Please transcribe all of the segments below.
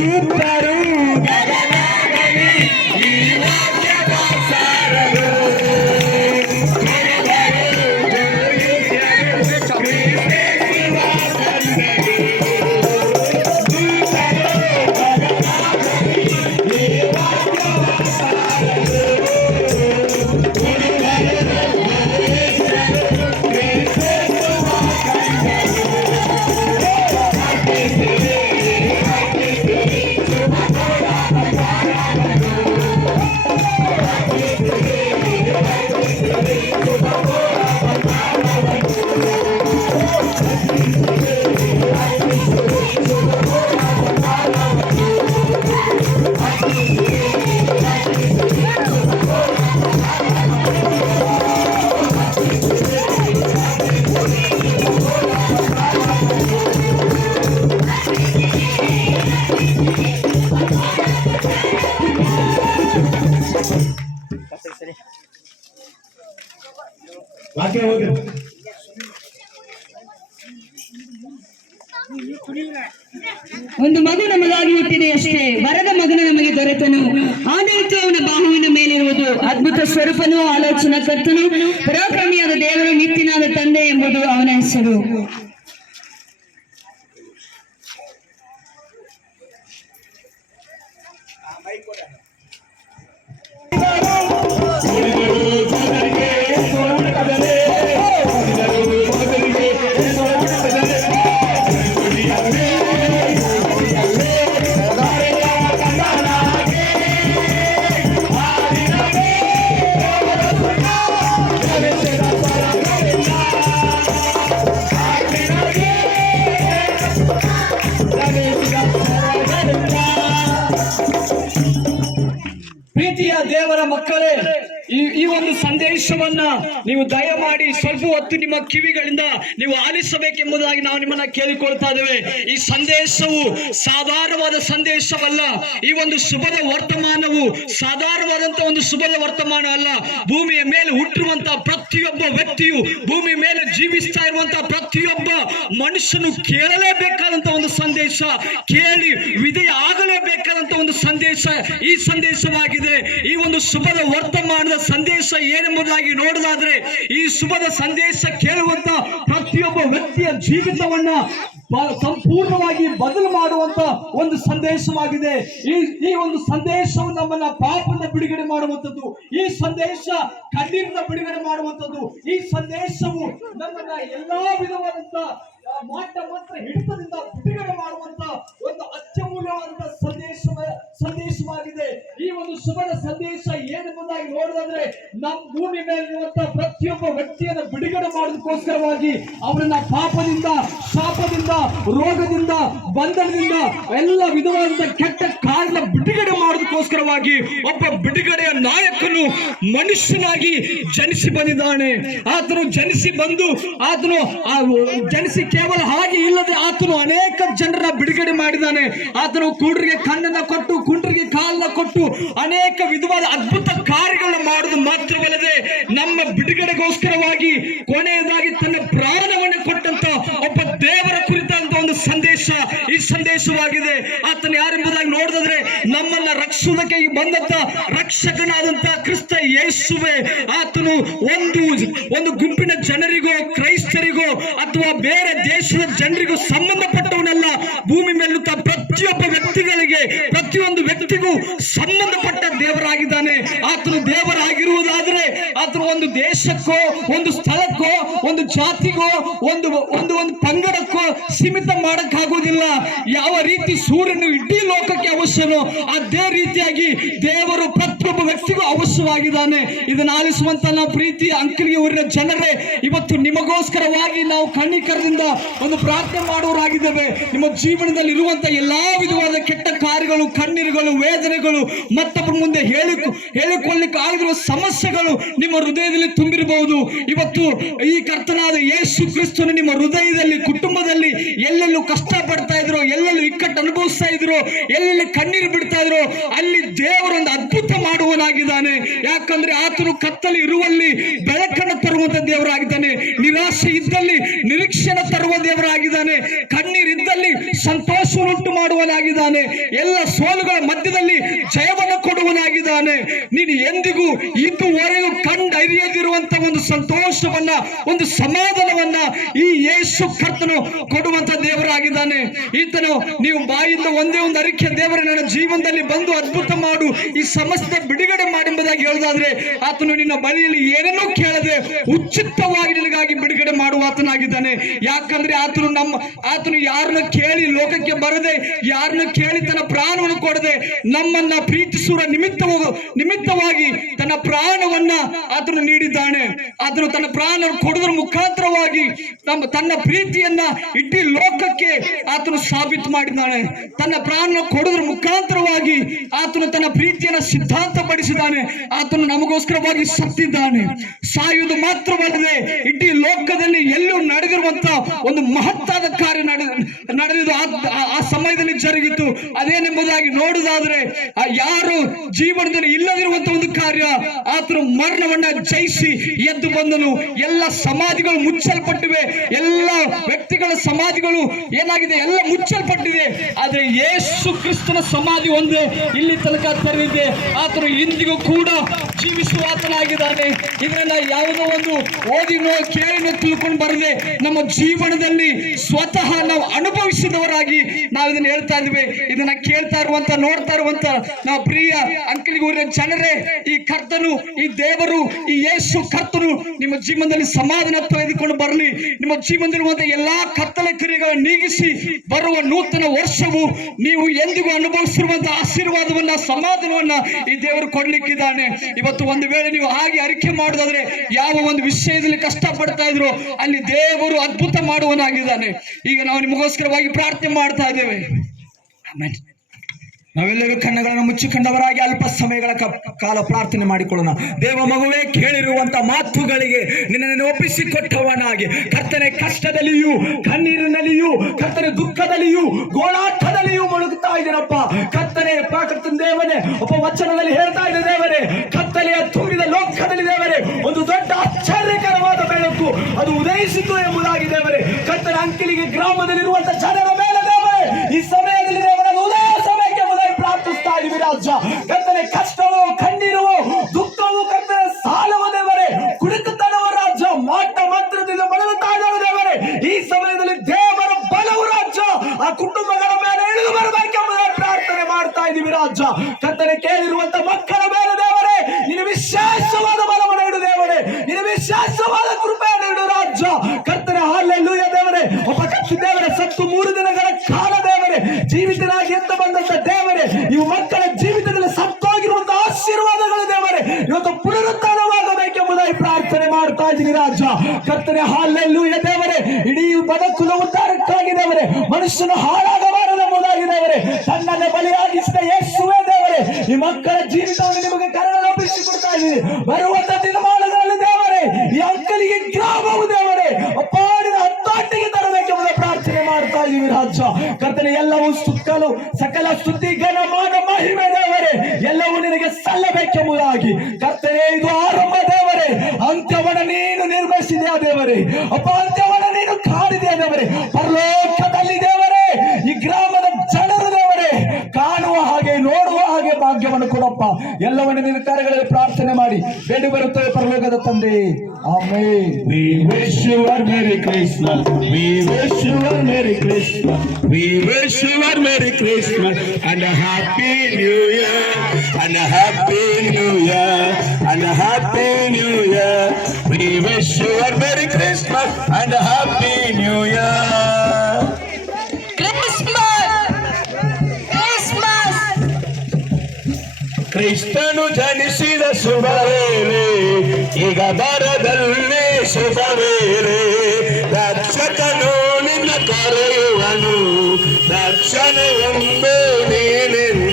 Super ಗಗನದಲ್ಲಿ ಈ ವಾಕ್ಯದ ಸಾರರು ಒಂದು ಮಗು ನಮಗಾಗಿ ಹುಟ್ಟಿದೆ ಅಷ್ಟೇ, ವರದ ಮಗನು ನಮಗೆ ದೊರೆತನು. ಆದರಿತು ಅವನ ಬಾಹುವಿನ ಮೇಲಿರುವುದು ಅದ್ಭುತ ಸ್ವರೂಪನು, ಆಲೋಚನಾ ಕರ್ತನು, ಪರಾಕ್ರಮಿಯಾದ ದೇವರು, ನಿತ್ಯನಾದ ತಂದೆ ಎಂಬುದು ಅವನ ಹೆಸರು. ಪ್ರೀತಿಯ ದೇವರ ಮಕ್ಕಳೇ, ಈ ಒಂದು ಸಂದೇಶವನ್ನ ನೀವು ದಯಮಾಡಿ ಸ್ವಲ್ಪ ಹೊತ್ತು ನಿಮ್ಮ ಕಿವಿಗಳಿಂದ ನೀವು ಆಲಿಸಬೇಕೆಂಬುದಾಗಿ ನಾವು ನಿಮ್ಮನ್ನ ಕೇಳಿಕೊಳ್ತಾ ಇದ್ದೇವೆ. ಈ ಸಂದೇಶವು ಸಾಧಾರಣವಾದ ಸಂದೇಶವಲ್ಲ. ಈ ಒಂದು ಶುಭದ ವರ್ತಮಾನವು ಸಾಧಾರಣವಾದಂತಹ ಒಂದು ಶುಭದ ವರ್ತಮಾನ ಅಲ್ಲ. ಭೂಮಿಯ ಮೇಲೆ ಹುಟ್ಟಿರುವಂತಹ ಪ್ರತಿಯೊಬ್ಬ ವ್ಯಕ್ತಿಯು, ಭೂಮಿ ಮೇಲೆ ಜೀವಿಸ್ತಾ ಇರುವಂತಹ ಪ್ರತಿಯೊಬ್ಬ ಮನುಷ್ಯನು ಕೇಳಲೇಬೇಕಾದಂತಹ ಒಂದು ಸಂದೇಶ, ಕೇಳಿ ವಿಧೇಯ ಆಗಲೇಬೇಕಾದಂತಹ ಒಂದು ಸಂದೇಶ ಈ ಸಂದೇಶವಾಗಿದೆ. ಈ ಒಂದು ಶುಭದ ವರ್ತಮಾನದ ಸಂದೇಶ ಏನೆಂಬುದಾಗಿ ನೋಡೋದಾದ್ರೆ, ಈ ಶುಭದ ಸಂದೇಶ ಕೇಳುವಂತ ಪ್ರತಿಯೊಬ್ಬ ವ್ಯಕ್ತಿಯ ಜೀವಿತವನ್ನ ಸಂಪೂರ್ಣವಾಗಿ ಬದಲು ಮಾಡುವಂತ ಒಂದು ಸಂದೇಶವಾಗಿದೆ. ಈ ಒಂದು ಸಂದೇಶವು ನಮ್ಮನ್ನ ಪಾಪದಿಂದ ಬಿಡುಗಡೆ ಮಾಡುವಂಥದ್ದು, ಈ ಸಂದೇಶ ಕಣ್ಣೀರಿನ ಬಿಡುಗಡೆ ಮಾಡುವಂಥದ್ದು, ಈ ಸಂದೇಶವು ನಮ್ಮನ್ನ ಎಲ್ಲಾ ವಿಧವಾದಂತ ಮಾತ್ರ ಹಿಡಿತದಿಂದ ಬಿಡುಗಡೆ ಮಾಡುವಂತ ಒಂದು ಅತ್ಯಮೂಲ್ಯವಾದಂತಹ ಸಂದೇಶವಾಗಿದೆ. ಈ ಒಂದು ಶುಭದ ಸಂದೇಶ ಏನೆಂಬುದಾಗಿ ನೋಡಿದ್ರೆ, ನಮ್ಮ ಭೂಮಿ ಮೇಲಿರುವಂತಹ ಪ್ರತಿಯೊಬ್ಬ ವ್ಯಕ್ತಿಯನ್ನು ಬಿಡುಗಡೆ ಮಾಡೋದಕ್ಕೋಸ್ಕರವಾಗಿ ಅವರನ್ನ ಪಾಪದಿಂದ, ಶಾಪದಿಂದ, ರೋಗದಿಂದ, ಬಂಧನದಿಂದ, ಎಲ್ಲ ವಿಧವಾದಂತಹ ಕೆಟ್ಟ ಕಾರ್ಯ ಬಿಡುಗಡೆ ಮಾಡೋದಕ್ಕೋಸ್ಕರವಾಗಿ ಒಬ್ಬ ಬಿಡುಗಡೆಯ ನಾಯಕನು ಮನುಷ್ಯನಾಗಿ ಜನಿಸಿ ಬಂದಿದ್ದಾನೆ. ಆತನು ಜನಿಸಿ ಬಂದು ಜನಿಸಿ ಕೇವಲ ಹಾಗೆ ಇಲ್ಲದೆ ಆತನು ಅನೇಕ ಜನರ ಬಿಡುಗಡೆ ಮಾಡಿದ್ದಾನೆ. ಆತನು ಕುರುಡರಿಗೆ ಕಣ್ಣನ್ನ ಕೊಟ್ಟು, ಕುಂಟರಿಗೆ ಕಾಲನ್ನ ಕೊಟ್ಟು ಅನೇಕ ವಿಧವಾದ ಅದ್ಭುತ ಕಾರ್ಯಗಳನ್ನ ಮಾಡುವುದು ಮಾತ್ರವಲ್ಲದೆ ನಮ್ಮ ಬಿಡುಗಡೆಗೋಸ್ಕರವಾಗಿ ಕೊನೆಯದಾಗಿ ತನ್ನ ಪ್ರಾಣವನ್ನು ಕೊಟ್ಟಂತ ಒಬ್ಬ ದೇವರ ಕುರಿತಂತ ಒಂದು ಸಂದೇಶ ಈ ಸಂದೇಶವಾಗಿದೆ. ಆತನು ಯಾರೆಂಬುದಾಗಿ ನೋಡಿದ್ರೆ, ನಮ್ಮನ್ನ ರಕ್ಷಿಸುವುದಕ್ಕೆ ಬಂದಂತ ರಕ್ಷಕನಾದಂತ ಕ್ರಿಸ್ತ ಯೇಸುವೆ. ಆತನು ಒಂದು ಗುಂಪಿನ ಜನರಿಗೋ, ಕ್ರೈಸ್ತರಿಗೋ ಅಥವಾ ಬೇರೆ ದೇಶದ ಜನರಿಗೂ ಸಂಬಂಧಪಟ್ಟವನಲ್ಲ. ಭೂಮಿ ಮೇಲುತ್ತ ಪ್ರತಿಯೊಬ್ಬ ವ್ಯಕ್ತಿಗಳಿಗೆ, ಪ್ರತಿಯೊಂದು ವ್ಯಕ್ತಿಗೂ ಸಂಬಂಧಪಟ್ಟ ದೇವರಾಗಿದ್ದಾನೆ. ಆತನು ದೇವರಾಗಿರುವುದಾದ್ರೆ ಆತನು ಒಂದು ದೇಶಕ್ಕೋ, ಒಂದು ಸ್ಥಳಕ್ಕೋ, ಒಂದು ಜಾತಿಗೋ, ಒಂದು ಪಂಗಡಕ್ಕೋ ಸೀಮಿತ ಮಾಡಕ್ಕಾಗುವುದಿಲ್ಲ. ಯಾವ ರೀತಿ ಸೂರ್ಯನು ಇಡೀ ಲೋಕಕ್ಕೆ ಅವಶ್ಯನೋ ಅದೇ ರೀತಿಯಾಗಿ ದೇವರು ಪ್ರತಿಯೊಬ್ಬ ವ್ಯಕ್ತಿಗೂ ಅವಶ್ಯವಾಗಿದ್ದಾನೆ. ಇದನ್ನು ಆಲಿಸುವಂತ ನಾವು ಪ್ರೀತಿಯ ಅಂಕಲಿಗೆ ಊರಿನ ಜನರೇ, ಇವತ್ತು ನಿಮಗೋಸ್ಕರವಾಗಿ ನಾವು ಕಣ್ಣಿಕರದಿಂದ ಒಂದು ಪ್ರಾರ್ಥನೆ ಮಾಡುವವರಾಗಿದ್ದೇವೆ. ನಿಮ್ಮ ಜೀವನದಲ್ಲಿ ಇರುವಂತಹ ಎಲ್ಲಾ ವಿಧವಾದ ಕೆಟ್ಟ ಕಾರ್ಯಗಳು ವ್ಯಾಧಿಗಳು, ಕಣ್ಣೀರುಗಳು, ವೇದನೆಗಳು, ಮತ್ತೊಬ್ಬರ ಮುಂದೆ ಹೇಳಿಕೊಳ್ಳಿಕ್ಕೆ ಆಗದಿರುವ ಸಮಸ್ಯೆಗಳು ನಿಮ್ಮ ಹೃದಯದಲ್ಲಿ ತುಂಬಿರಬಹುದು. ಇವತ್ತು ಈ ಕರ್ತನಾದ ಯೇಸು ಕ್ರಿಸ್ತನು ನಿಮ್ಮ ಹೃದಯದಲ್ಲಿ, ಕುಟುಂಬದಲ್ಲಿ ಎಲ್ಲೆಲ್ಲೂ ಕಷ್ಟ ಪಡ್ತಾ ಇದ್ರು, ಎಲ್ಲೆಲ್ಲೂ ಇಕ್ಕಟ್ಟು ಅನುಭವಿಸ್ತಾ ಇದ್ರು, ಎಲ್ಲೆಲ್ಲಿ ಕಣ್ಣೀರು ಬಿಡ್ತಾ ಇದ್ರು, ಅಲ್ಲಿ ದೇವರು ಒಂದು ಅದ್ಭುತ ಮಾಡುವನಾಗಿದ್ದಾನೆ. ಯಾಕಂದ್ರೆ ಆತನು ಕತ್ತಲು ಇರುವಲ್ಲಿ ಬೆಳಕನ್ನು ತರುವಂತ ದೇವರಾಗಿದ್ದಾನೆ. ನಿರಾಶೆ ಇದ್ದಲ್ಲಿ ನಿರೀಕ್ಷೆನ ತರುವ ದೇವರಾಗಿದ್ದಾನೆ. ಕಣ್ಣೀರಿದ್ದಲ್ಲಿ ಸಂತೋಷವನ್ನುಂಟು ಮಾಡುವನಾಗಿದ್ದಾನೆ. ಎಲ್ಲ ಸೋಲುಗಳ ಮಧ್ಯದಲ್ಲಿ ಜಯವನ್ನು ಕೊಡುವನಾಗಿದ್ದಾನೆ. ನೀನು ಎಂದಿಗೂ ಇದುವರೆಗೂ ಕಂಡರಿಯದಿರುವಂತ ಒಂದು ಸಂತೋಷವನ್ನ, ಒಂದು ಸಮಾಧಾನವನ್ನ ಈ ಯೇಸು ಕರ್ತನು ಕೊಡುವಂತ ದೇವರಾಗಿದ್ದಾನೆ. ಈತನು ನೀವು ಬಾಯಿಂದ ಒಂದೇ ಒಂದು ಅರಿಕೆ, ದೇವರೇ ನನ್ನ ಜೀವನದಲ್ಲಿ ಬಂದು ಅದ್ಭುತ ಮಾಡು, ಈ ಸಮಸ್ಯೆ ಬಿಡುಗಡೆ ಎಂಬುದಾಗಿ ಹೇಳುವುದಾದ್ರೆ ಆತನು ನಿನ್ನ ಬಳಿಯಲ್ಲಿ ಏನನ್ನೂ ಕೇಳದೆ ಉಚಿತವಾಗಿ ನಿನಗಾಗಿ ಬಿಡುಗಡೆ ಮಾಡುವ ಆತನಾಗಿದ್ದಾನೆ. ಯಾಕಂದ್ರೆ ಆತನು ಯಾರನ್ನ ಕೇಳಿ ಲೋಕಕ್ಕೆ ಬರದೆ, ಯಾರನ್ನ ಕೇಳಿ ತನ್ನ ಪ್ರಾಣವನ್ನು ಕೊಡದೆ, ನಮ್ಮನ್ನ ಪ್ರೀತಿಸುವ ನಿಮಿತ್ತವಾಗಿ ತನ್ನ ಪ್ರಾಣವನ್ನ ಆತನು ನೀಡಿದ್ದಾನೆ. ಆತನು ತನ್ನ ಪ್ರಾಣ ಕೊಡುವುದರ ಮುಖಾಂತರವಾಗಿ ತನ್ನ ಪ್ರೀತಿಯನ್ನ ಇಡೀ ಲೋಕಕ್ಕೆ ಆತನು ಸಾಬೀತು ಮಾಡಿದ್ದಾನೆ. ತನ್ನ ಪ್ರಾಣ ಕೊಡುವುದರ ಮುಖಾಂತರವಾಗಿ ಆತನು ತನ್ನ ಪ್ರೀತಿಯನ್ನ ಸಿದ್ಧಾಂತ ಪಡಿಸಿದ್ದಾನೆ. ಆತನು ನಮಗೋಸ್ಕರವಾಗಿ ಸತ್ತಿದ್ದಾನೆ. ಸಾಯುವುದು ಮಾತ್ರವಲ್ಲದೆ ಇಡೀ ಲೋಕದಲ್ಲಿ ಎಲ್ಲೂ ನಡೆದಿರುವಂತ ಒಂದು ಮಹತ್ತಾದ ಕಾರ್ಯ ನಡೆದಿದ್ದು ಆ ಸಮಯದಲ್ಲಿ ಜರುಗಿತು. ಅದೇನೆಂಬುದಾಗಿ ನೋಡುವುದಾದ್ರೆ, ಯಾರು ಜೀವನದಲ್ಲಿ ಇಲ್ಲದಿರುವಂತ ಒಂದು ಕಾರ್ಯ, ಆತನು ಮರಣವನ್ನ ಜಯಿಸಿ ಎದ್ದು ಬಂದನು. ಎಲ್ಲ ಸಮಾಧಿಗಳು ಮುಚ್ಚಲ್ಪಟ್ಟಿವೆ, ಎಲ್ಲ ವ್ಯಕ್ತಿಗಳ ಸಮಾಧಿಗಳು ಏನಾಗಿದೆ, ಎಲ್ಲ ಮುಚ್ಚಲ್ಪಟ್ಟಿದೆ. ಆದ್ರೆ ಯೇಸು ಕ್ರಿಸ್ತನ ಸಮಾಧಿ ಒಂದೇ ಇಲ್ಲಿ ತನಕ ತೆರೆದಿದೆ. ಆತನು ಇಂದಿಗೂ ಕೂಡ ಜೀವಿಸುವ ಆತನಾಗಿದ್ದಾನೆ. ಇದನ್ನ ಯಾವುದೋ ಒಂದು ಓದಿನೋ ಕೇಳಿನೋ ತಿಳ್ಕೊಂಡು ಬರದೆ ನಮ್ಮ ಜೀವನದಲ್ಲಿ ಸ್ವತಃ ನಾವು ಅನುಭವಿಸಿದವರಾಗಿ ನಾವು ಇದನ್ನ ಹೇಳ್ತಾ ಇದ್ವಿ. ಇದನ್ನ ಕೇಳ್ತಾ ಇರುವಂತ, ನೋಡ್ತಾ ಇರುವಂತ ನಾವು ಪ್ರಿಯ ಅಂಕಲಿಗೆ ಊರಿನ ಜನರೇ, ಈ ಕರ್ತನು, ಈ ದೇವರು, ಈ ಯೇಸು ಕರ್ತನು ನಿಮ್ಮ ಜೀವನದಲ್ಲಿ ಸಮಾಧಾನ ತೆಗೆದುಕೊಂಡು ಬರಲಿ. ನಿಮ್ಮ ಜೀವನದಲ್ಲಿರುವಂತಹ ಎಲ್ಲಾ ಕತ್ತಲೆ ಕ್ರಿಯೆಗಳನ್ನು ನೀಗಿಸಿ ಬರುವ ನೂತನ ವರ್ಷವು ನೀವು ಎಂದಿಗೂ ಅನುಭವಿಸಿರುವಂತಹ ಆಶೀರ್ವಾದವನ್ನ, ಸಮಾಧಾನವನ್ನ ಈ ದೇವರು ಕೊಡ್ಲಿಕ್ಕಿದ್ದಾನೆ. ಇವತ್ತು ಒಂದು ವೇಳೆ ನೀವು ಹಾಗೆ ಅರಿಕೆ ಮಾಡೋದಾದ್ರೆ, ಯಾವ ಒಂದು ವಿಷಯದಲ್ಲಿ ಕಷ್ಟ ಪಡ್ತಾ ಇದ್ರು ಅಲ್ಲಿ ದೇವರು ಅದ್ಭುತ ಮಾಡುವನಾಗಿದ್ದಾನೆ. ಈಗ ನಾವು ನಿಮಗೋಸ್ಕರವಾಗಿ ಪ್ರಾರ್ಥನೆ ಮಾಡ್ತಾ ಇದ್ದೇವೆ. ಆಮೆನ್. ನಾವೆಲ್ಲರೂ ಕಣ್ಣುಗಳನ್ನು ಮುಚ್ಚಿಕೊಂಡವರಾಗಿ ಅಲ್ಪ ಸಮಯಗಳ ಕಾಲ ಪ್ರಾರ್ಥನೆ ಮಾಡಿಕೊಳ್ಳೋಣ. ದೇವ ಮಗುವೇ, ಕೇಳಿರುವಂತ ಮಾತುಗಳಿಗೆ ನಿನ್ನನ್ನು ಒಪ್ಪಿಸಿಕೊಟ್ಟವನಾಗಿ, ಕರ್ತನೆ ಕಷ್ಟದಲ್ಲಿಯೂ, ಕಣ್ಣೀರಿನಲ್ಲಿಯೂ, ಕರ್ತನೆ ದುಃಖದಲ್ಲಿಯೂ, ಗೋಳಾಟದಲ್ಲಿಯೂ ಮುಳುಗುತ್ತಾ ಇದ್ದೀನಪ್ಪ. ಕರ್ತನೆ ದೇವರೇ, ಒಬ್ಬ ವಚನದಲ್ಲಿ ಹೇಳ್ತಾ ಇದ್ದ ದೇವರೇ, ಕತ್ತಲೆಯ ತುಂಬಿದ ಲೋಕದಲ್ಲಿ ದೇವರೇ ಒಂದು ದೊಡ್ಡ ಆಶ್ಚರ್ಯಕರವಾದ ಬೆಳಕು ಅದು ಉದಯಿಸಿತು ಎಂಬುದಾಗಿ ದೇವರೇ, ಕರ್ತನ ಅಂಕಿಲಿಗೆ ಗ್ರಾಮದಲ್ಲಿರುವಂತ ಜನರ ಮೇಲೆ ದೇವರೇ ಈ ಸಮಯದಲ್ಲಿ ದೇವರನ್ನು ಉದಯ ಸಮಯಕ್ಕೆ ಪ್ರಾರ್ಥಿಸ್ತಾ ಇದೀವಿ ರಾಜ. ಕರ್ತನೆ ಕಷ್ಟವೋ, ಕಣ್ಣೀರುವೋ, ದುಃಖವೋ, ಕರ್ತನೆ ಸಾಲವ ದೇವರೇ, ಕುಡಿತನವ ರಾಜ, ಮಾಟ ಮಂತ್ರದಿಂದ ಬಳಲುತ್ತಾ ಇದ್ದಾವೆ ದೇವರೇ. ಈ ಸಮಯದಲ್ಲಿ ದೇವರ ಬಲವು ರಾಜ ಆ ಕುಟುಂಬಗಳ ಮೇಲೆ ಇಳಿದು ಬರಬೇಕೆಂಬುದಾಗಿ ಪ್ರಾರ್ಥನೆ ಮಾಡ್ತಾ ಇದೀವಿ ರಾಜ. ಕರ್ತನೆ ಕೇಳಿರುವಂತ ಮಕ್ಕಳ ಮೇಲೆ ದೇವರೇ ನಿನ್ನ ವಿಶೇಷವಾದ ಬಲವನ್ನು ಇಡು ದೇವರೇ, ನಿನ್ನ ವಿಶೇಷವಾದ ಕೃಪೆಯನ್ನು ಇಡು ರಾಜ. ಕರ್ತನೆ ಹಲ್ಲೆಲೂಯಾ ದೇವರೇ. ಒಬ್ಬ ಕಕ್ಷಿ ದೇವರೇ ಸತ್ತು 3 ದಿನಗಳ ಕಾಲ ದೇವರೇ ಜೀವಿತನಾಗಿ ಎದ್ದು ಬಂದಂತ ದೇವರೇ, ಇವು ಮಕ್ಕಳ ಜೀವಿತದಲ್ಲಿ ಸತ್ತೋಗಿರುವಂತಹ ಆಶೀರ್ವಾದಗಳು ದೇವರೇ ಇವತ್ತು ಪುನರುತ್ಥಾನವಾಗಬೇಕೆಂಬುದಾಗಿ ಪ್ರಾರ್ಥನೆ ಮಾಡ್ತಾ ಇದ್ದೀನಿ ರಾಜ. ಕರ್ತನೆ ಹಲ್ಲೆಲೂಯಾ ದೇವರೇ. ಇಡೀ ಬದುಕುಲ ಉದ್ಧಾರಕ್ಕಾಗಿ ದೇವರೇ ಮನುಷ್ಯನು ಹಾಳಾಗಬಾರದೆಂಬುದಾಗಿ ದೇವರೇ ತನ್ನನ್ನೇ ಬಲಿಯಾಗಿಸಿದ ಯೇಸುವೇ ದೇವರೇ, ಈ ಮಕ್ಕಳ ಜೀವಿತವನ್ನು ನಿಮಗೆ ಕರುಣಿಸಿಕೊಡ್ತಾ ಇದ್ದೀನಿ. ಬರುವಂತ ದಿನಮಾನಗಳಲ್ಲಿ ದೇವರೇ ಈ ಅಂಕಲಿಗೆ ಗ್ರಾಮವು ದೇವರೇ ಅಪ್ಪಾಡಿನ ಹತ್ತಾಟಿಗೆ ತರಬೇಕೆಂಬುದಾಗಿ ಪ್ರಾರ್ಥನೆ ಮಾಡ್ತಾ ಇದ್ದೀವಿ ರಾಜ. ಕರ್ತನೆ ಎಲ್ಲವೂ ಸುತ್ತಲೂ ಸಕಲ ಸ್ತುತಿ, ಘನ, ಮಾನ, ಮಹಿಮೆ ದೇವರೇ ಎಲ್ಲವೂ ನಿನಗೆ ಸಲ್ಲಬೇಕೆಂಬುದಾಗಿ ಕರ್ತನೆ ಇದು ಆರಂಭ ದೇವರೇ, ಅಂತ್ಯವನ್ನು ನೀನು ನಿರ್ಮಿಸಿದೆಯಾ ದೇವರೇ ಅಪ್ಪ, ಅಂತ್ಯವನ್ನು ನೀನು ಕಾಡಿದೆಯಾ ದೇವರೇ. ಪರಲೋಕದಲ್ಲಿ ದೇವರೇ ಈ ಗ್ರಾಮದ ಜನರು ದೇವರೇ ಕಾಣುವ ಹಾಗೆ, ನೋಡುವ ಹಾಗೆ ಭಾಗ್ಯವನ್ನು ಕೊಡಪ್ಪ. ಎಲ್ಲವನ್ನು ನಿನ್ನ ಕಾರ್ಯಗಳಲ್ಲಿ ಪ್ರಾರ್ಥನೆ ಮಾಡಿ ಬೇಡಿ ಬರುತ್ತೇವೆ ಪರಲೋಕದ ತಂದೆ. Amen. We wish you a Merry Christmas. We wish you a Merry Christmas. We wish you a Merry Christmas and a Happy New Year. And a Happy New Year. And a Happy New Year. We wish you a Merry Christmas and a Happy New Year. ಕ್ರಿಸ್ತನು ಜನಿಸಿದ ಶುಭ ವೇಳೆ, ಈಗ ಬರದಲ್ಲೇ ಶುಭ ವೇಳೆ. ರಕ್ಷಕನು ನಿನ್ನ ಕರೆಯುವನು, ರಕ್ಷಣೆ ಎಂಬ ನೀನೆಲ್ಲ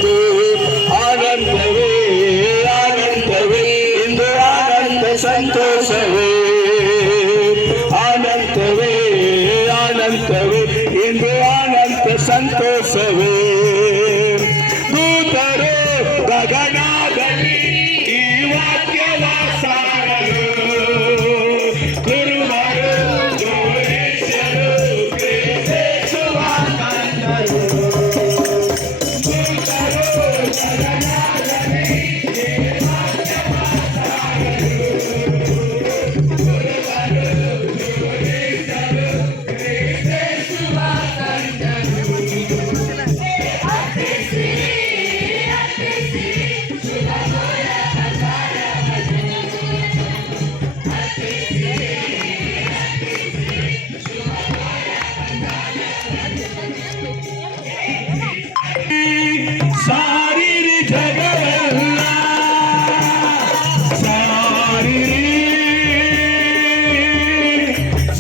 ಸಾರಿರಿ ಜಗವೆಲ್ಲ ಸಾರಿರಿ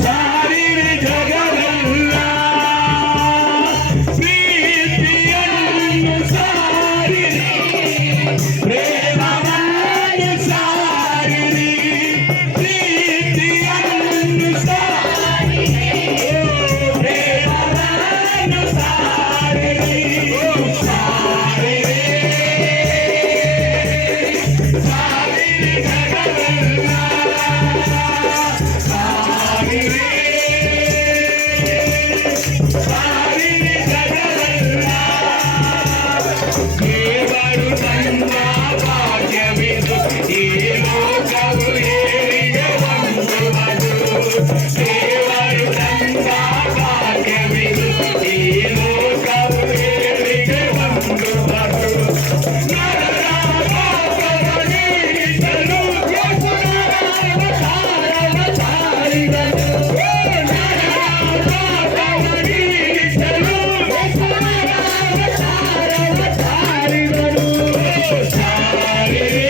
ಸಾರಿರಿ ಜಗವೆಲ್ಲ ಪ್ರೀತಿಯನ್ನು ಸಾರಿರಿ ಪ್ರೇಮವನ್ನು ಸಾರಿರಿ ಪ್ರೀತಿಯನ್ನು ಸಾರಿರಿ ಪ್ರೇಮವನ್ನು ಸಾರಿರಿ ಸಾರಿರಿ ಸಾರಿರಿ ಜಗವೆಲ್ಲ ಸಾರಿರಿ ಸಾರಿರಿ ಜಗವೆಲ್ಲ ದೇವರು ತಂದ ಭಾಗ್ಯವಿದು ಈ ಲೋಕವು ಏಳಿಗೆ ಹೊಂದುವುದು ದೇವರು ತಂದ ಭಾಗ್ಯವಿದು ಈ ಲೋಕವು ಏಳಿಗೆ ಹೊಂದುವುದು ನರರ ಪಾಪವನ್ನಿಳಿಸಲು ಯೇಸುವಿನ ಅವತಾರವ ತಾಳಿದನು ನರರ ಪಾಪವನ್ನಿಳಿಸಲು ಯೇಸುವಿನ ಅವತಾರವ ತಾಳಿದನು ಸಾರಿರಿ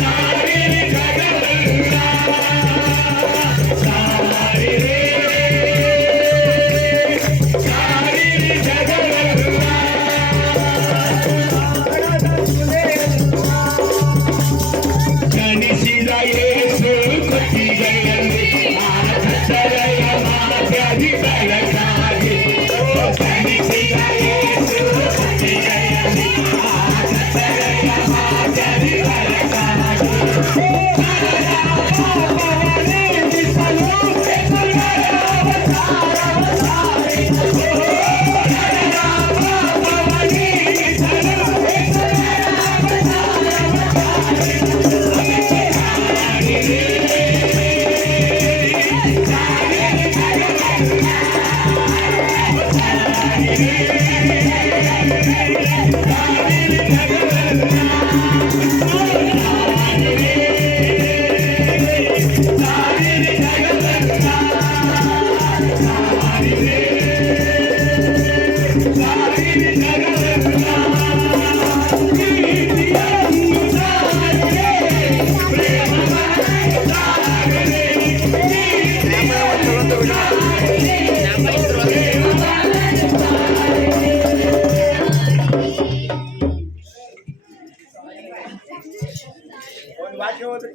ಸಾರಿರಿ ಜಗವೆಲ್ಲ ಸಾರಿರಿ ಸಾರಿರಿ ಜಗವೆಲ್ಲ ಜನಿಸಿದ ಯೇಸು ಕುತ್ತಿಗೆಯಲ್ಲಿ ಕತ್ತಲೆಯ ಮಾರ್ಗದಿ ಬೆಳಕಾಗಿ ಜನಿಸಿದ ಯೇಸು ಕುತ್ತಿಗೆಯಲ್ಲಿ ಕತ್ತಲೆಯ ಮಾರ್ಗದಿ ಬೆಳಕಾಗಿ ನರರ ಪಾಪವನ್ನಿಳಿಸಲು ಯೇಸುವಿನ ಅವತಾರವ ತಾಳಿದನು ನರರ ಪಾಪವನ್ನಿಳಿಸಲು ಯೇಸುವಿನ ಅವತಾರವ ತಾಳಿದನು ಸಾರಿರಿ ಸಾರಿರಿ ಜಗವೆಲ್ಲ ಸಾರಿರಿ ಸಾರಿರಿ ಜಗವೆಲ್ಲ ಸಾರಿರಿ ಜಗವೆಲ್ಲ ಸಾರಿರಿ ಸಾರಿರಿ ಜಗವೆಲ್ಲ ಪ್ರೀತಿಯನ್ನು ಸಾರಿರಿ ಪ್ರೇಮವನ್ನು ಸಾರಿರಿ ಪ್ರೀತಿಯನ್ನು ಸಾರಿರಿ ಪ್ರೇಮವನ್ನು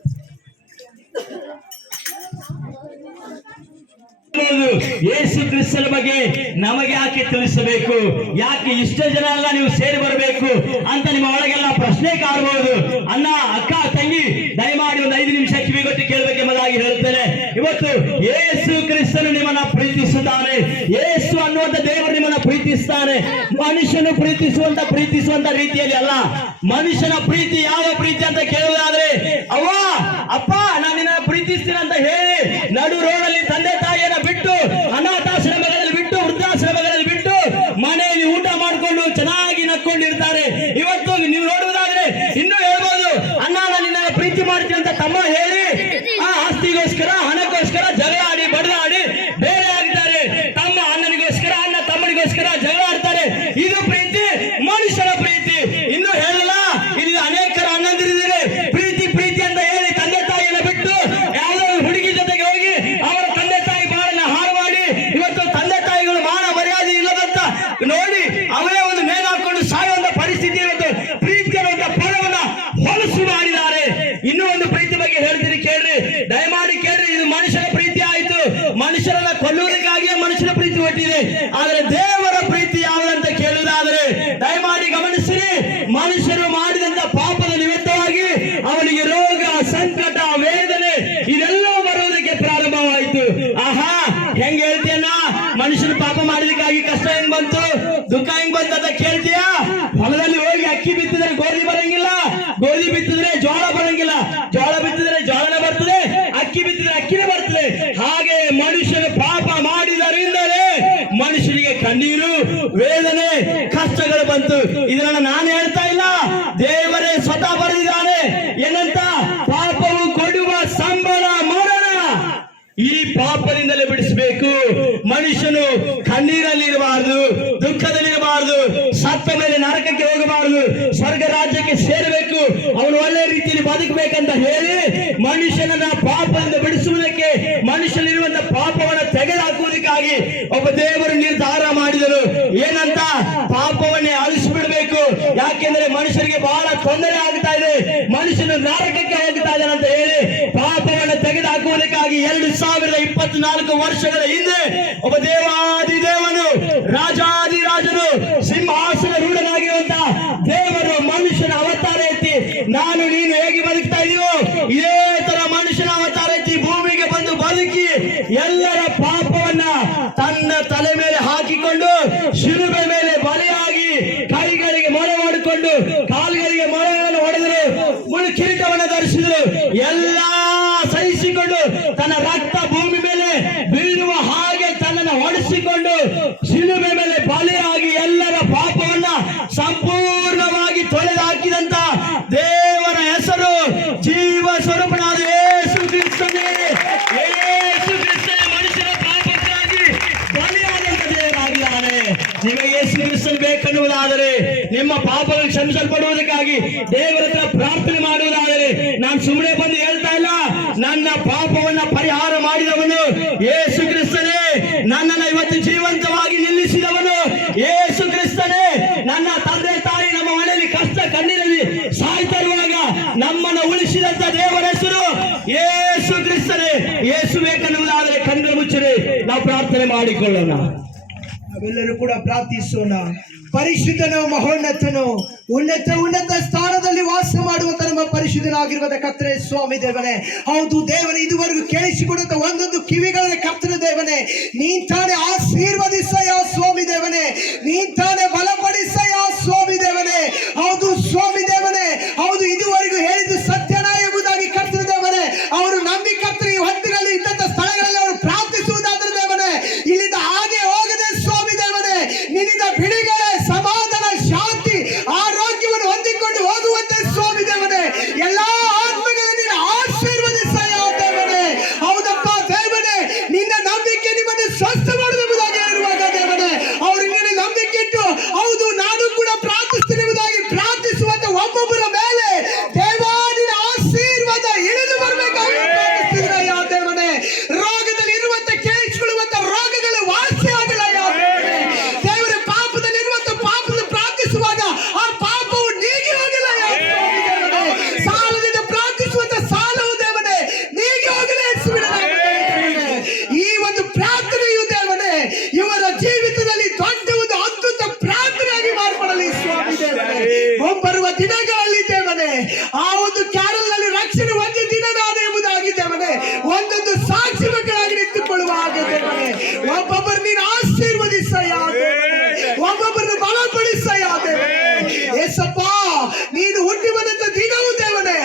ಯೇಸು ಕ್ರಿಸ್ತನ ಬಗ್ಗೆ ನಮಗೆ ಯಾಕೆ ತಿಳಿಸಬೇಕು, ಯಾಕೆ ಇಷ್ಟ ಜನ ಎಲ್ಲ ನೀವು ಸೇರಿ ಬರಬೇಕು ಅಂತ ನಿಮ್ಮ ಒಳಗೆಲ್ಲ ಪ್ರಶ್ನೆ ಕಾಣಬಹುದು. ಅಣ್ಣ, ಅಕ್ಕ, ತಂಗಿ, ದಯಮಾಡಿ ಒಂದು 5 ನಿಮಿಷ ಕಿವಿಗೊಟ್ಟು ಕೇಳಬೇಕೆಂಬುದಾಗಿ ಹೇಳುತ್ತೇನೆ. ಇವತ್ತು ಯೇಸು ಕ್ರಿಸ್ತನು ನಿಮ್ಮನ್ನ ಪ್ರೀತಿಸುತ್ತಾನೆ. ಯೇಸು ಅನ್ನುವಂತ ದೇವರು ನಿಮ್ಮನ್ನ ಪ್ರೀತಿಸ್ತಾನೆ. ಮನುಷ್ಯನು ಪ್ರೀತಿಸುವಂತ ರೀತಿಯಲ್ಲಿ ಅಲ್ಲ. ಮನುಷ್ಯನ ಪ್ರೀತಿ ಯಾವ ಪ್ರೀತಿ ಅಂತ ಕೇಳುವುದಾದ್ರೆ, ಅವ್ವ ಅಪ್ಪ ನಾನು ನಿನ್ನ ಪ್ರೀತಿಸ್ತೀನಿ ಅಂತ ಹೇಳಿ ನಡು ರೋಡಲ್ಲಿ ತಂದೆ ತಾಯಿಯನ್ನ ಬಿಟ್ಟು, ಅನಾಥಾಶ್ರಮಗಳಲ್ಲಿ ಬಿಟ್ಟು, ವೃದ್ಧಾಶ್ರಮಗಳಲ್ಲಿ ಬಿಟ್ಟು ಮನೆಯಲ್ಲಿ ಊಟ ಮಾಡಿಕೊಂಡು ಚೆನ್ನಾಗಿ ನಕ್ಕೊಂಡಿರ್ತಾರೆ. ಇವತ್ತು ನೀವು ನೋಡುವುದಾದ್ರೆ ಇನ್ನೂ ಹೇಳ್ಬೋದು, ಅಣ್ಣ ನಾನು ನಿನ್ನ ಪ್ರೀತಿ ಮಾಡ್ತೀನಿ ಅಂತ ತಮ್ಮ ಹೇಳಿ ಆ ಆಸ್ತಿಗೋಸ್ಕರ, ಹಣಕ್ಕೋಸ್ಕರ ಜಗಳ ಆಡಿ ಬಡದಾಡಿ ಬೇರೆ ಆಗ್ತಾರೆ. ತಮ್ಮ ಅಣ್ಣನಿಗೋಸ್ಕರ, ಅಣ್ಣ ತಮ್ಮನಿಗೋಸ್ಕರ ಜಗಳ ಆಡ್ತಾರೆ. ಇದು ಪ್ರೀತಿ, ಮನುಷ್ಯನ ಪ್ರೀತಿ. ಇನ್ನು ಹೇಳಲ್ಲ, ಇಲ್ಲಿ ಅನೇಕರ ಅಣ್ಣಂದಿರಿದ್ದಾರೆ ಪ್ರೀತಿ ಪ್ರೀತಿ ಅಂತ ಹೇಳಿ ತಂದೆ ತಾಯಿಯನ್ನ ಬಿಟ್ಟು ಯಾವುದೋ ಹುಡುಗಿ ಜೊತೆಗೆ ಹೋಗಿ ಅವರ ತಂದೆ ತಾಯಿ ಬಾಳನ್ನ ಹಾಳು ಮಾಡಿ, ಇವತ್ತು ತಂದೆ ತಾಯಿಗಳು ಮಾನ ಮರ್ಯಾದೆ ಇಲ್ಲದಂತ ನೋಡಿ ಅವರೇ ಒಂದು ಮೇಲೆ ಹಾಕೊಂಡು ಸಾಯುವಂತ ಪರಿಸ್ಥಿತಿ ಇವತ್ತು ಪ್ರೀತಿ ಅನ್ನುವಂತ ಪದವನ್ನ ಹೊಲಸು ಮಾಡಿದ್ದಾರೆ. ಇನ್ನೂ ಒಂದು ಪ್ರೀತಿ ಬಗ್ಗೆ ಹೇಳ್ತೀನಿ ಕೇಳ್ರಿ, ದಯಮಾಡಿ ಕೇಳ್ರಿ. ಇದು ಮನುಷ್ಯನ ಪ್ರೀತಿ ಆಯ್ತು. ಮನುಷ್ಯರನ್ನ ಕೊಲ್ಲುವುದಕ್ಕಾಗಿಯೇ ಮನುಷ್ಯನ ಪ್ರೀತಿ ಹೊಟ್ಟಿದೆ. ಆದರೆ ದೇವರ ಪ್ರೀತಿ ಯಾವುದಂತ ಕೇಳುವುದಾದರೆ ದಯಮಾಡಿ ಗಮನಿಸಿರಿ. ಮನುಷ್ಯರು ಮಾಡಿದಂತ ಪಾಪದ ನಿಮಿತ್ತವಾಗಿ ಅವನಿಗೆ ರೋಗ, ಸಂಕಟ, ವೇದನೆ ಇದೆಲ್ಲವೂ ಬರುವುದಕ್ಕೆ ಪ್ರಾರಂಭವಾಯಿತು. ಆಹಾ, ಹೆಂಗ್ ಹೇಳ್ತೀಯನ್ನ? ಮನುಷ್ಯನ ಪಾಪ ಮಾಡಲಿಕ್ಕಾಗಿ ಕಷ್ಟ ಹೆಂಗ್ ಬಂತು, ದುಃಖ ಹೆಂಗ್ ಬಂತು ಅಂತ ಕೇಳ್ತೀಯಾ? ಹೊಲದಲ್ಲಿ ಹೋಗಿ ಅಕ್ಕಿ ಬಿತ್ತಿದ್ರೆ ಗೋಧಿ ಬರಂಗಿಲ್ಲ, ಗೋಧಿ ಬಿತ್ತಿದ್ರೆ ಜೋಳ ಬರಂಗಿಲ್ಲ, ಜೋಳ ಬಿತ್ತಿದ್ರೆ ಜೋಳನೇ ಬರ್ತದೆ, ಅಕ್ಕಿ ಬಿತ್ತಿದ್ರೆ ಅಕ್ಕಿನೇ ಬರ್ತದೆ. ಹಾಗೆ ಮನುಷ್ಯನು ಪಾಪ ಮಾಡಿದರಿಂದಲೇ ಮನುಷ್ಯನಿಗೆ ಕಣ್ಣೀರು, ವೇದನೆ, ಕಷ್ಟಗಳು ಬಂತು. ಇದನ್ನ ನಾನು ಹೇಳ್ತಾ ಇಲ್ಲ, ದೇವರೇ ಸ್ವತಃ ಬರೆದಿದ್ದಾನೆ. ಏನಂತ? ಪಾಪವು ಕೊಡುವ ಸಂಬಳ ಮರಣ. ಈ ಪಾಪದಿಂದಲೇ ಬಿಡಿಸಬೇಕು. ಮನುಷ್ಯನು ಕಣ್ಣೀರಲ್ಲಿರಬಾರದು, ದುಃಖದಲ್ಲಿರಬಾರದು, ಮಾಡಬಾರದು, ಸತ್ತ ಮೇಲೆ ನರಕಕ್ಕೆ ಹೋಗಬಾರದು, ಸ್ವರ್ಗ ರಾಜ್ಯಕ್ಕೆ ಸೇರಬೇಕು, ಅವನು ಒಳ್ಳೆ ರೀತಿಯಲ್ಲಿ ಬದುಕಬೇಕಂತ ಹೇಳಿ ಮನುಷ್ಯನನ್ನ ಪಾಪದಿಂದ ಬಿಡಿಸುವುದಕ್ಕೆ, ಮನುಷ್ಯನಿರುವಂತಹ ಪಾಪವನ್ನು ತೆಗೆದುಹಾಕುವುದಕ್ಕಾಗಿ ಒಬ್ಬ ದೇವರು ನಿರ್ಧಾರ ಮಾಡಿದರು. ಏನಂತ? ಪಾಪವನ್ನೇ ಅಳಿಸಿಬಿಡಬೇಕು. ಯಾಕೆಂದ್ರೆ ಮನುಷ್ಯರಿಗೆ ಬಹಳ ತೊಂದರೆ ಆಗ್ತಾ ಇದೆ, ಮನುಷ್ಯನು ನರಕಕ್ಕೆ ಹೋಗ್ತಾ ಇದ್ದಾನೆ ಅಂತ ಹೇಳಿ ಪಾಪವನ್ನು ತೆಗೆದುಹಾಕುವುದಕ್ಕಾಗಿ 2024 ವರ್ಷಗಳ ಹಿಂದೆ ಒಬ್ಬ ದೇವಾದಿ ದೇವನು, ರಾಜಾದಿರಾಜನು, ಸಿಂಹಾಸನ ರೂಢನಾಗಿರುವಂತಹ ದೇವರು ಮನುಷ್ಯನ ಅವತಾರ ಎತ್ತಿ ನಾನು ನೀನು ಹೇಗೆ ಬದುಕ್ತಾ ಇದೀವೋ ಇದೇ ತರ ಮನುಷ್ಯನ ಅವತಾರ ಎತ್ತಿ ಭೂಮಿಗೆ ಬಂದು ಬದುಕಿ ಎಲ್ಲರ ಪಾಪವನ್ನ ತನ್ನ ತಲೆ ಮೇಲೆ ಹಾಕಿಕೊಂಡು ಶಿಲುಬೆ ಮೇಲೆ ಬಲಿಯಾಗಿ ಕೈಗಳಿಗೆ ಮೊಳೆ ಮಾಡಿಕೊಂಡು ಕಾಲುಗಳಿಗೆ ಮೊಳೆಯನ್ನು ಹೊಡೆದರು, ಮುಳು ಕಿರೀಟವನ್ನು ಧರಿಸಿದರು, ಎಲ್ಲ ಸಹಿಸಿಕೊಂಡು ತನ್ನ ರಕ್ತ ಭೂಮಿ ಮೇಲೆ ಬೀಳುವ ಹಾಗೆ ತನ್ನನ್ನು ಹೊಡೆಸಿಕೊಂಡು ಶಿಲುಬೆ ಮೇಲೆ ಬಲಿಯಾಗಿ ಎಲ್ಲರ ಪಾಪವನ್ನ ಸಂಪೂರ್ಣವಾಗಿ ತೊಳೆದು ಹಾಕಿದಂತ ದೇವರ ಹೆಸರು ಜೀವ ಸ್ವರೂಪನಾದ ಯೇಸು ಕ್ರಿಸ್ತನೇ. ಯೇಸು ಕ್ರಿಸ್ತನೇ ಮನುಷ್ಯನ ಪಾಪಕ್ಕಾಗಿ ಬಲಿಯಾದಂತ ದೇವರಾಗಿದ್ದಾನೆ. ನಿಮಗೆ ಯೇಸು ಕ್ರಿಸ್ತನು ಬೇಕನ್ನುವುದಾದರೆ, ನಿಮ್ಮ ಪಾಪಗಳು ಕ್ಷಮಿಸಲ್ಪಡುವುದಕ್ಕಾಗಿ ದೇವರ ಹತ್ರ ಪ್ರಾರ್ಥನೆ ಮಾಡುವುದಾದರೆ, ನಾನು ಸುಮ್ಮನೆ ಬಂದು ಹೇಳ್ತಾ ಇಲ್ಲ, ನನ್ನ ಪಾಪವನ್ನ ಪರಿಹಾರ ಮಾಡಿದವನು ಯೇಸು ಕ್ರಿಸ್ತನೇ, ನನ್ನನ್ನು ಇವತ್ತು ಜೀವಂತವಾಗಿ ನಿಲ್ಲಿಸಿದವನು ಯೇಸು ಕ್ರಿಸ್ತನೇ. ನನ್ನ ತಂದೆ ತಾಯಿ ನಮ್ಮ ಮನೆಯಲ್ಲಿ ಕಷ್ಟ ಕಣ್ಣೀರಲ್ಲಿ ಸಾಯ್ತಾ ಇರುವಾಗ ನಮ್ಮನ್ನು ಉಳಿಸಿದಂತ ದೇವರ ಹೆಸರು ಯೇಸು ಕ್ರಿಸ್ತನೇ. ಯೇಸು ಬೇಕನ್ನುವುದಾದರೆ ಕಣ್ಣು ಮುಚ್ಚರೆ ನಾವು ಪ್ರಾರ್ಥನೆ ಮಾಡಿಕೊಳ್ಳೋಣ. ನಾವೆಲ್ಲರೂ ಕೂಡ ಪ್ರಾರ್ಥಿಸೋಣ. ಪರಿಶುದ್ಧನು, ಮಹೋನ್ನತನು, ಉನ್ನತ ಸ್ಥಾನದಲ್ಲಿ ವಾಸ ಮಾಡುವಂತ ನಮ್ಮ ಪರಿಶುದ್ಧನಾಗಿರುವ ಕರ್ತನೆ ಸ್ವಾಮಿ ದೇವನೇ. ಹೌದು ದೇವನೇ, ಇದುವರೆಗೂ ಕೇಳಿಸಿಕೊಡುತ್ತ ಒಂದೊಂದು ಕಿವಿಗಳ ಕರ್ತನ ದೇವನೇ, ನೀನ್ ತಾನೇ ಆಶೀರ್ವದಿಸಯ ಸ್ವಾಮಿ ದೇವನೇ, ನೀನ್ ತಾನೇ ಬಲಪಡಿಸಯ ಸ್ವಾಮಿ ದೇವನೇ. ಹೌದು ಸ್ವಾಮಿ ದೇವನೇ, ಹೌದು ಇದುವರೆಗೂ ಹೇಳಿದ್ದು ಸತ್ಯನ ಎಂಬುದಾಗಿ ಕರ್ತನ ದೇವನೇ, ಅವರು ನಂಬಿ ಕರ್ತನ ಈ ಹೊತ್ತಿನಲ್ಲಿ ಇದ್ದಂತ ಸ್ಥಳಗಳಲ್ಲಿ ಅವರು ಪ್ರಾರ್ಥಿಸುವುದಾದ್ರೆ ದೇವನೇ, ಇಲ್ಲಿಂದ ಹಾಗೆ ಹೋಗದೆ ಸ್ವಾಮಿ ದೇವನೇ, ನಿನ್ನಿಂದ ಬಿಡುಗಡೆ, ಸಮಾಧಾನ, ಶಾಂತಿ, ಆರೋಗ್ಯವನ್ನು ಹೊಂದಿಕೊಂಡು ಹೋಗುವಂತೆ ಸ್ವಾಮಿ ದೇವನೇ, ಎಲ್ಲಾ ಆತ್ಮಗಳನ್ನು ನೀನು ಆಶೀರ್ವದಿಸಯ ದೇವನೇ. ಹೌದಪ್ಪ ದೇವನೇ, ನಿನ್ನ ನಂಬಿಕೆ ನಿಮ್ಮನ್ನು ಸ್ವಸ್ಥ ಮಾಡುವುದಾಗಿ ಇರುವಾಗ ದೇವನೇ, ಅವರು ನಿನ್ನ ನಂಬಿಕೆ ಇಟ್ಟು ಹೌದು ನಾನು ಕೂಡ ಪ್ರಾರ್ಥಿಸ್ತೀನಿ ಎಂಬುದಾಗಿ ಪ್ರಾರ್ಥಿಸುವಂತ ಒಬ್ಬೊಬ್ಬರ ಮೇಲೆ ದೇವಾದಿನ ಆಶೀರ್ವಾದ ಇಳಿದು ಬರಬೇಕಾಗಿ ಪ್ರಾರ್ಥಿಸಿದ್ರೆ ಯಾವ ದೇವನೇ, ರೋಗದಲ್ಲಿ ಇರುವಂತ ಕೇಳಿಸಿಕೊಳ್ಳುವಂತ ರೋಗಗಳು ವಾಸಿ ಆಗಲ್ಲ ಯಾವ ದೇವರ, ಪಾಪದಲ್ಲಿರುವಂತ ಪಾಪದ ಪ್ರಾರ್ಥಿಸುವಾಗ ಆ ಪಾಪವು ನೀಗಿ ಹೋಗಿಲ್ಲ ಯಾವ ದೇವನೇ, ಸಾಲದಿಂದ ಪ್ರಾರ್ಥಿಸುವಂತ ಸಾಲವು ದೇವನೇ ನೀಗಿ ಹೋಗಲೇ ಈ ಒಂದು ಪ್ರಾರ್ಥನೆಯು ದೇವನೇ ಇವರ ಜೀವಿತದಲ್ಲಿ ದೊಡ್ಡ ಒಂದು ಅದ್ಭುತ ಪ್ರಾರ್ಥನೆಯಾಗಿ ಮಾರ್ಪಡಲಿ ಸ್ವಾಮಿ ದೇವನೇ. ಮುಂಬರುವ ದಿನಗಳಲ್ಲಿ ದೇವನೇ ಆ ಒಂದು ಕ್ಯಾರಲ್ನಲ್ಲಿ ರಕ್ಷಣೆ ಒಂದು ದಿನದಾದ ಎಂಬುದಾಗಿ ದೇವನೇ ಒಂದೊಂದು ಸಾಕ್ಷಿ ಮಕ್ಕಳಾಗಿ ನಿಂತುಕೊಳ್ಳುವ ಹಾಗೆ ದೇವನೇ, ಒಬ್ಬೊಬ್ಬರು ನೀನು ಆಶೀರ್ವದಿಸಯ ದೇವನೇ, ಒಬ್ಬೊಬ್ಬರನ್ನು ಬಲಪಡಿಸಯ ದೇವನೇ. ಏಸಪ್ಪ, ನೀನು ಹುಟ್ಟಿ ಬಂದಂತ ದಿನವೂ ದೇವನೇ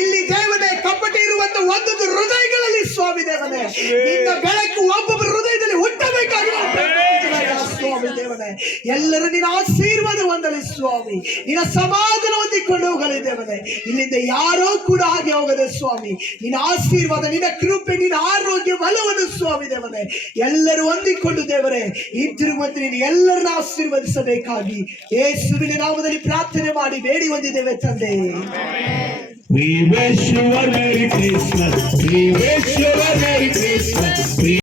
ಇಲ್ಲಿ ದೇವನೇ ಕಪಟಿ ಇರುವಂತ ಒಂದೊಂದು ಹೃದಯಗಳಲ್ಲಿ ಸ್ವಾಮಿ ದೇವನೇ ನಿನ್ನ ಬೆಳಕು ಒಬ್ಬೊಬ್ಬರ ಹೃದಯದಲ್ಲಿ ಹುಟ್ಟಬೇಕಾಗಿ ನಾವು ಪ್ರಾರ್ಥಿಸುತ್ತೇವೆ ಸ್ವಾಮಿ ದೇವನೇ. ಎಲ್ಲರೂ ನಿನ್ನ ಆಶೀರ್ವಾದ ಹೊಂದಲಿ ಸ್ವಾಮಿ, ನಿನ್ನ ಸಮಾಧಾನ ಹೊಂದಿಕೊಂಡು ಹೋಗಲಿ ದೇವನೇ. ಇಲ್ಲಿಂದ ಯಾರೋ ಕೂಡ ಹಾಗೆ ಹೋಗದೆ ಸ್ವಾಮಿ, ನಿನ್ನ ಆಶೀರ್ವಾದ, ನಿನ್ನ ಕೃಪೆ, ನಿನ್ನ ಆರೋಗ್ಯ ಬಲವನ್ನು ಸ್ವಾಮಿ ದೇವನೇ ಎಲ್ಲರೂ ಹೊಂದಿಕೊಂಡು ದೇವರೇ ಹಿಂತಿರುಗುವಂತೆ ನೀನು ಎಲ್ಲರನ್ನ ಆಶೀರ್ವದಿಸಬೇಕಾಗಿ ಯೇಸುವಿನ ನಾಮದಲ್ಲಿ ಪ್ರಾರ್ಥನೆ ಮಾಡಿ ಬೇಡಿ ಹೊಂದಿದ್ದೇವೆ ತಂದೆ. We wish you a Merry Christmas. We wish you a Merry Christmas. We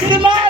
Christmas